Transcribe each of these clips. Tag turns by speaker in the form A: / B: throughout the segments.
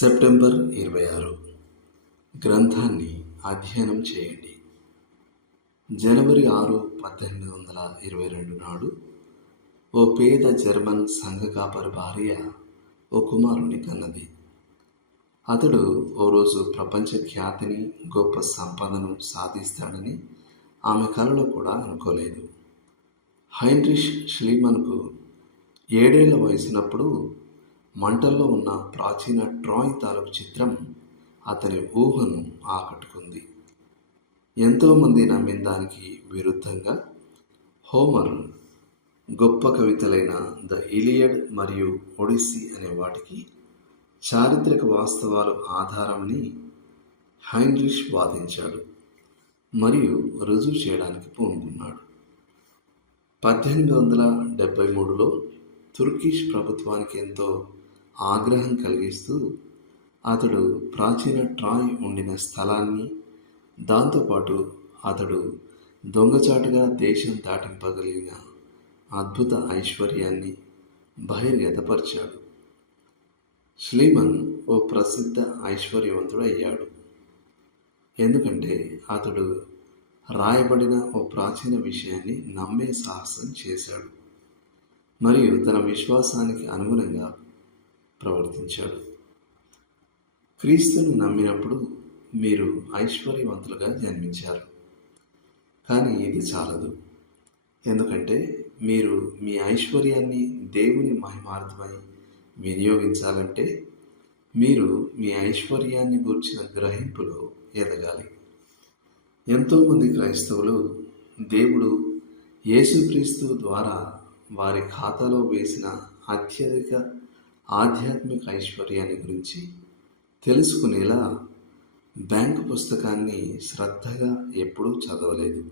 A: September ఇరవై ఆరు. గ్రంథాన్ని అధ్యయనం చేయండి. జనవరి ఆరు పద్దెనిమిది వందల ఇరవై రెండు నాడు ఓ పేద జర్మన్ సంఘ కాపరి భార్య ఓ కుమారుని కన్నది. అతడు ఓ రోజు ప్రపంచ ఖ్యాతిని గొప్ప సంపదను సాధిస్తాడని ఆమె కలలో కూడా అనుకోలేదు. హైన్రిష్ శ్లీమన్కు ఏడేళ్ళ వయసునప్పుడు మంటల్లో ఉన్న ప్రాచీన ట్రాయ్ తాలూకు చిత్రం అతని ఊహను ఆకట్టుకుంది. ఎంతోమంది నమ్మిన దానికి విరుద్ధంగా హోమర్ గొప్ప కవితలైన ద ఇలియడ్ మరియు ఒడిస్సీ అనే వాటికి చారిత్రక వాస్తవాలు ఆధారమని హైన్రిష్ వాదించాడు మరియు రుజువు చేయడానికి పూనుకున్నాడు. పద్దెనిమిది వందల డెబ్భై మూడులో తుర్కిష్ ప్రభుత్వానికి ఎంతో ఆగ్రహం కలిగిస్తూ అతడు ప్రాచీన ట్రాయ్ ఉండిన స్థలాన్ని దాంతోపాటు అతడు దొంగచాటుగా దేశం దాటింపగలిగిన అద్భుత ఐశ్వర్యాన్ని బహిర్గతపరిచాడు. శ్లీమన్ ఓ ప్రసిద్ధ ఐశ్వర్యవంతుడు అయ్యాడు ఎందుకంటే అతడు రాయబడిన ఓ ప్రాచీన విషయాన్ని నమ్మే సాహసం చేశాడు. మరియు తన విశ్వాసానికి అనుగుణంగా ప్రవర్తించాడు. క్రీస్తును నమ్మినప్పుడు మీరు ఐశ్వర్యవంతులుగా జన్మించారు. కానీ ఇది చాలదు. ఎందుకంటే మీరు మీ ఐశ్వర్యాన్ని దేవుని మహిమార్థమై వినియోగించాలంటే మీరు మీ ఐశ్వర్యాన్ని గూర్చిన గ్రహింపులో ఎదగాలి. ఎంతోమంది క్రైస్తవులు దేవుడు యేసుక్రీస్తు ద్వారా వారి ఖాతాలో వేసిన అత్యధిక ఆధ్యాత్మిక ఐశ్వర్యాన్ని గురించి తెలుసుకునేలా బ్యాంకు పుస్తకాన్ని శ్రద్ధగా ఎప్పుడూ చదవలేదు.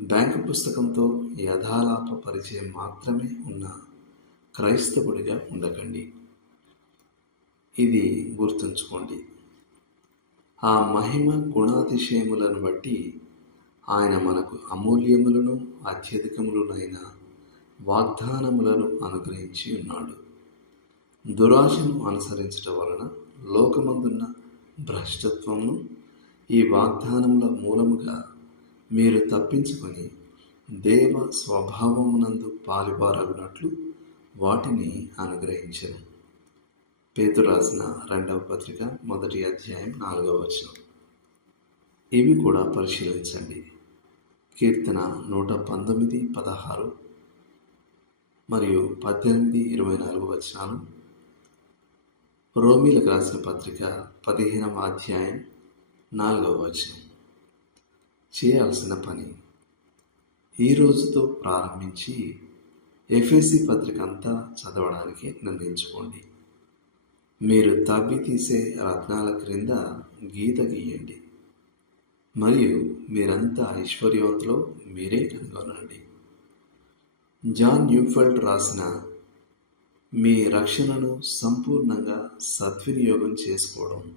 A: బ్యాంకు పుస్తకంతో యథాలాప పరిచయం మాత్రమే ఉన్న క్రైస్తవుడిగా ఉండకండి. ఇది గుర్తుంచుకోండి. ఆ మహిమ గుణాతిశయములను బట్టి ఆయన మనకు అమూల్యములను అత్యధికములనైన వాగ్దానములను అనుగ్రహించి ఉన్నాడు. దురాశను అనుసరించటం వలన లోకమందున్న భ్రష్టత్వమును ఈ వాగ్దానముల మూలముగా మీరు తప్పించుకొని దేవ స్వభావమునందు పాలుబారగునట్లు వాటిని అనుగ్రహించను. పేతు రాసిన రెండవ పత్రిక మొదటి అధ్యాయం నాలుగవ వచనం. ఇవి కూడా పరిశీలించండి. కీర్తన నూట పంతొమ్మిది పదహారు మరియు పద్దెనిమిది ఇరవై నాలుగు వచనాలు రోమిలకు రాసిన పత్రిక పదిహేనవ అధ్యాయం నాలుగవ వచనం. చేయాల్సిన పని. ఈ రోజుతో ప్రారంభించి ఎఫ్ఎస్సి పత్రిక అంతా చదవడానికి నిర్ణయించుకోండి. మీరు తవ్వి తీసే రత్నాల క్రింద గీత గీయండి. మరియు మీరంతా ఐశ్వర్యవంతులో మీరే కనుగొనండి. జాన్ న్యూఫెల్డ్ రాసిన మీ రక్షణను సంపూర్ణంగా సద్వినియోగం చేసుకోవడం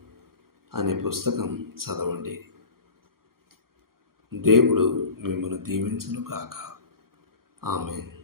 A: అనే పుస్తకం చదవండి. దేవుడు మిమ్మల్ని దీవించును కాక ఆమె